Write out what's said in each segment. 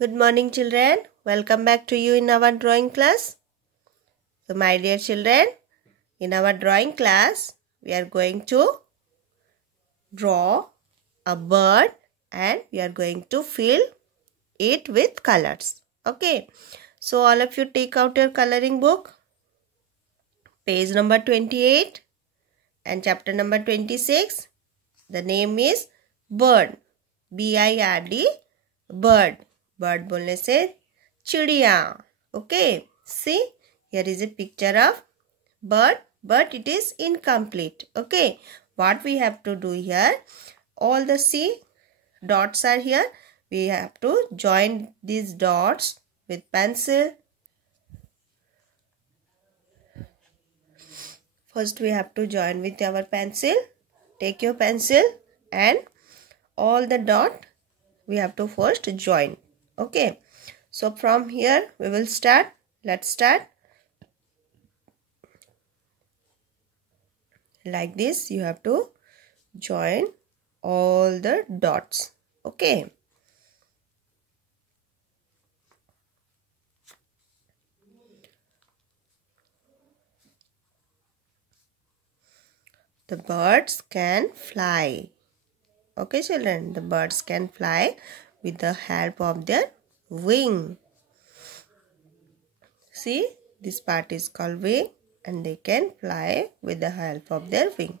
Good morning, children. Welcome back to you in our drawing class. So, my dear children, in our drawing class, we are going to draw a bird and we are going to fill it with colors. Okay. So, all of you take out your coloring book, page number 28 and chapter number 26. The name is bird. B-I-R-D, bird. Bird बोलने से चिड़िया. Okay. See, here is a picture of bird, but it is incomplete. Okay. What we have to do here, all the see dots are here. We have to join these dots with pencil. First, we have to join with our pencil. Take your pencil and all the dot we have to first join. Okay. So, from here we will start. Let's start. Like this, you have to join all the dots. Okay. The birds can fly. Okay, children, the birds can fly with the help of their wing. See, this part is called wing and they can fly with the help of their wing.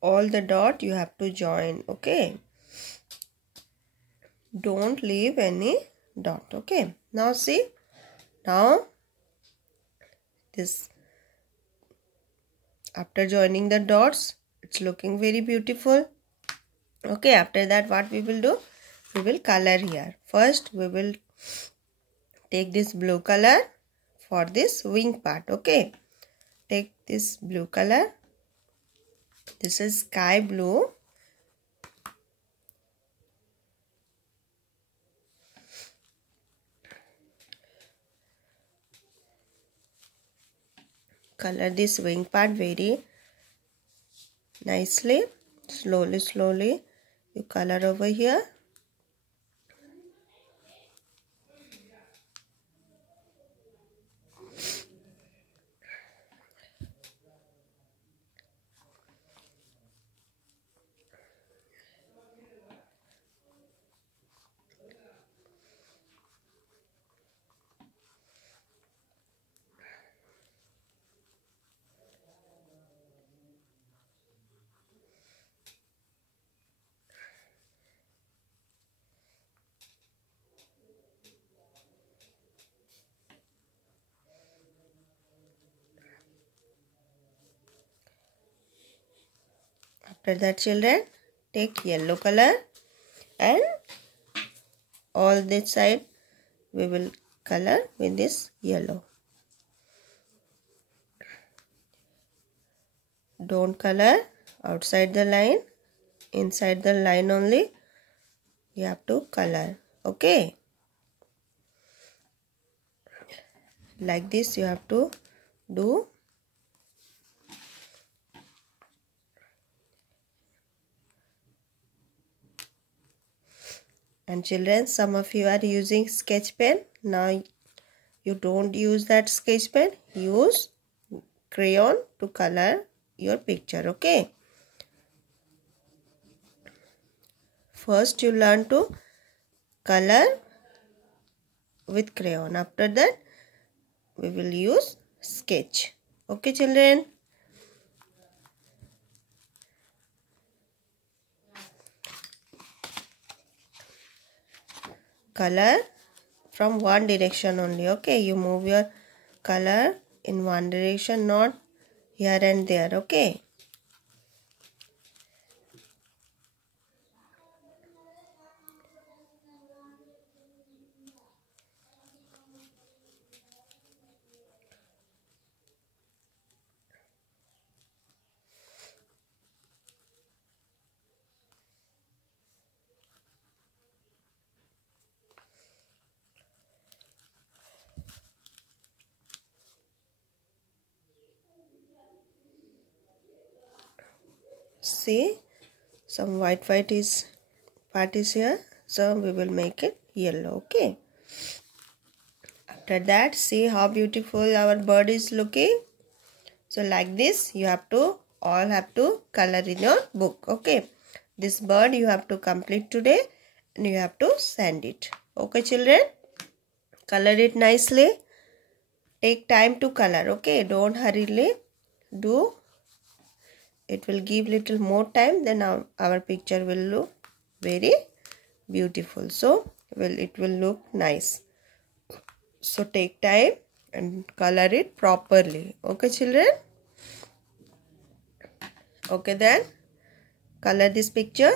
All the dot you have to join. Okay. Don't leave any dot. Okay. Now see. Now this, after joining the dots, it's looking very beautiful. Okay. After that, what we will do? We will color here. First, we will take this blue color for this wing part. Okay. Take this blue color. This is sky blue. Color this wing part very nicely. Slowly you color over here. After that, children, take yellow color and all this side we will color with this yellow. Don't color outside the line, inside the line only you have to color. Okay. Like this you have to do. And children, some of you are using sketch pen. Now you don't use that sketch pen. Use crayon to color your picture. Okay. First you learn to color with crayon. After that we will use sketch. Okay, children. Color from one direction only. Okay, you move your color in one direction, not here and there. Okay. see some white is part is here, so we will make it yellow. Okay, after that, see how beautiful our bird is looking. So like this you have to all have to color in your book. Okay, this bird you have to complete today and you have to send it. Okay children, color it nicely. Take time to color. Okay, don't hurriedly do. It will give little more time, then our picture will look very beautiful. So it will look nice. So take time and color it properly. Okay children. Okay then, color this picture.